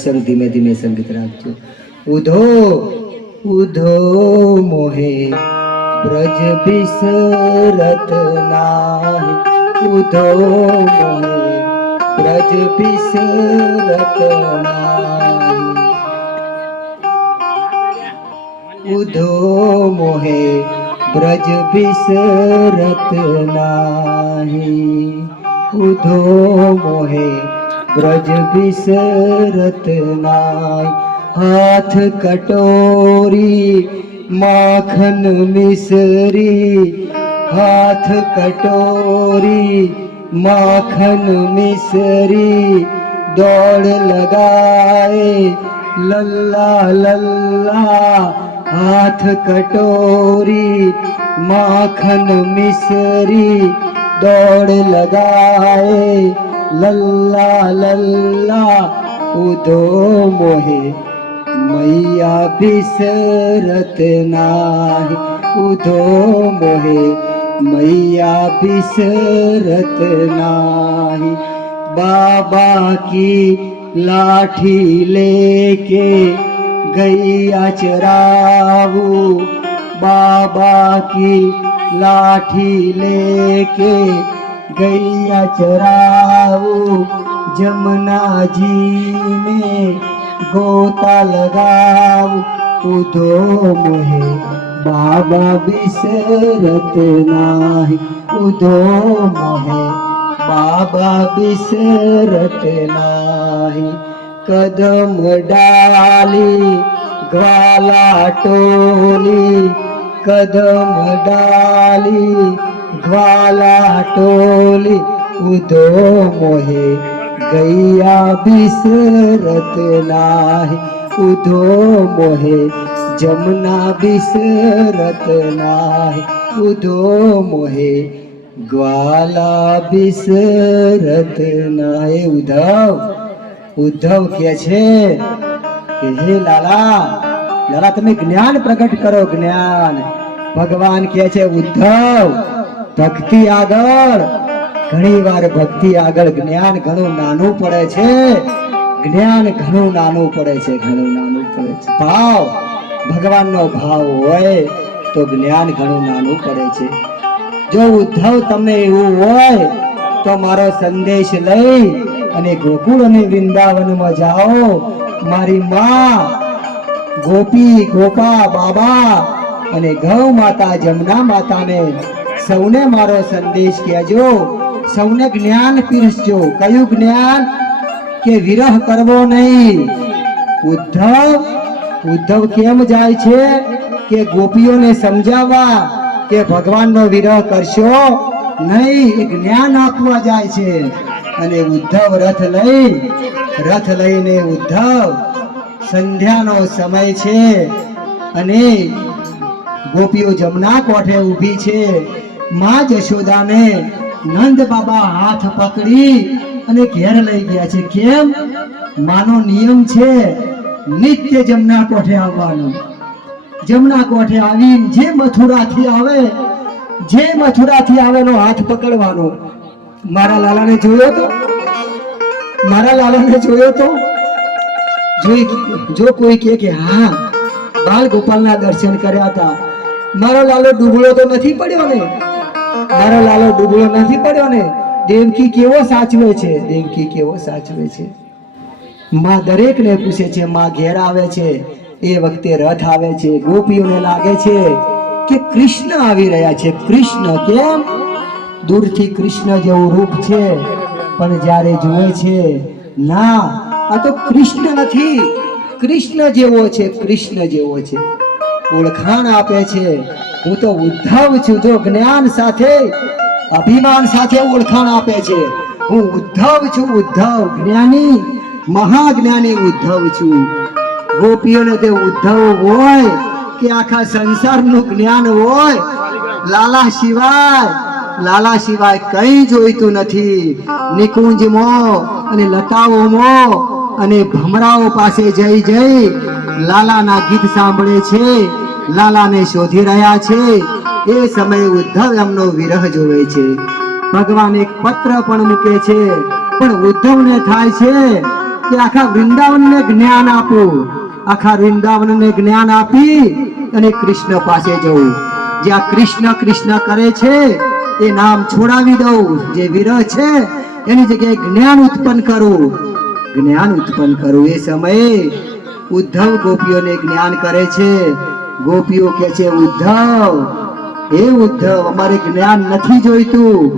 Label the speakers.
Speaker 1: સંગ ધીમે ધીમે સંગીત રાખજો ઉધો ઉધો મોહે બ્રજ બિસરત નાહી ઉધો મોહે બ્રજ બિસરત નાહી ઉધો મોહે બ્રજ બિસરત નાહી ઉધો મોહે બ્રજ બિસરત નાય હાથ કટોરી માખન મિસરી હાથ કટોરી માખન મિસરી દોડ લગાય લલ્લા લલ્લા હાથ કટોરી માખન મિસરી દોડ લગાએ લલ્લા લલ્લા ઉધો મોહે મૈયા બિસરત નાહી ઉધો મોહે મૈયા બિસરત નાહી બાબા કી લાઠી લેકે ગૈયા ચરાવું બાબા કી લાઠી લેકે ગૈયા ચરાવું જમનાજી में ગોતા લગાવ ઉધો મોહે. બાબા બિસરત નાહી ઉધો મોહે. બાબા બિસરત નાહી કદમ ડાલી, ગ્વાલા ટોલી. કદમ ડાલી, ગ્વાલા ટોલી. ઉધો મોહે ગૈયા બિસરત નાહી ઉધો મોહે જમના બિસરત નાહી ઉધો મોહે ગ્વાલા બિસરત નાહે ઉદ્ધવ ઉદ્ધવ કે છે કે હે લાલા લાલા તમે જ્ઞાન પ્રગટ કરો જ્ઞાન ભગવાન કે છે ઉદ્ધવ ભક્તિ આગળ ઘણી વાર ભક્તિ આગળ જ્ઞાન ઘણું નાનું પડે છે. જ્ઞાન ઘણું નાનું પડે છે, ઘણું નાનું પડે છે. ભાવ, ભગવાનનો ભાવ હોય તો જ્ઞાન ઘણું નાનું પડે છે. જો ઉદ્ધવ તમને એવું હોય, તો મારો સંદેશ લઈ અને ગોકુળ અને વૃંદાવનમાં જાઓ. મારી માં, ગોપી, ગોપા, બાબા અને ગૌ માતા, જમના માતાને સૌને મારો સંદેશ કહેજો. સૌને જ્ઞાન પીરસજો. કયું જ્ઞાન? કે વિરહ કરવો નહીં. ઉદ્ધવ ઉદ્ધવ કેમ જાય છે? કે ગોપીઓને સમજાવવા કે ભગવાનનો વિરહ કરશો? નહીં, એ જ્ઞાન આપવા જાય છે. અને ઉદ્ધવ રથ લઈ, રથ લઈને ઉદ્ધવ, સંધ્યાનો સમય છે. અને ગોપીઓ જમના કોઠે ઊભી છે. માં જશોદાને નંદ બાબા હાથ પકડી અને ઘેર લઈ ગયા છે. કેમ? માનો નિયમ છે, નિત્ય જમના કોઠે આવવાનો. જમના કોઠે આવી જે મથુરાથી આવે, જે મથુરાથી આવેનો હાથ પકડવાનો. મારા લાલાને જોયો તો? મારા લાલાને જોયો તો? જોઈ, જો કોઈ કહે કે, હા બાળ ગોપાલના દર્શન કર્યા હતા. મારો લાલો ડૂબળો તો નથી પડ્યો ને? મારો લાલો ડૂબળો નથી પડ્યો ને, દેવકી કેવો સાચવે છે? દેવકી કેવો સાચવે છે? માં દરેકને પૂછે છે, માં ઘેર આવે છે? એ વખતે રથ આવે છે. ગોપીઓને લાગે છે કે કૃષ્ણ આવી રહ્યા છે. કૃષ્ણ કેમ? દૂરથી કૃષ્ણ જેવું રૂપ છે, પણ જ્યારે જુએ છે, ના, આ તો કૃષ્ણ નથી. કૃષ્ણ જેવો છે, કૃષ્ણ જેવો છે. ઓળખાણ આપે છે હું તો ઉદ્ધવ છું જો જ્ઞાન સાથે, અભિમાન સાથે ઓળખાણ આપે છે. હું ઉદ્ધવ છું, ઉદ્ધવ જ્ઞાની, મહાજ્ઞાની ઉદ્ધવ છું. ગોપીઓને તે ઉદ્ધવ હોય કે આખા સંસારનું જ્ઞાન હોય, લાલા સિવાય લાલા સિવાય કઈ જોઈતું નથી. નિકુંજમાં અને લતાઓમાં અને ભમરાઓ પાસે જઈ જઈ લાલાના ગીત સાંભળે છે. લાલાને શોધી રહ્યા છે. એ સમયે ઉદ્ધવ એમનો વિરહ જોવે છે. ભગવાન એક પત્ર પણ મૂકે છે. પણ ઉદ્ધવને થાય છે કે આખા વૃંદાવનને જ્ઞાન આપું. આખા વૃંદાવનને જ્ઞાન આપી અને કૃષ્ણ પાસે જવું. જ્યાં કૃષ્ણ કૃષ્ણ કરે છે, એ નામ છોડાવી દઉં. જે વિરહ છે, એની જગ્યાએ જ્ઞાન ઉત્પન્ન કરું. જ્ઞાન ઉત્પન્ન કરું. એ સમયે ઉદ્ધવ ગોપીઓને જ્ઞાન કરે છે. ગોપીઓ કે છે ઉદ્ધવ હે ઉદ્ધવ અમારે જ્ઞાન નથી જોઈતું.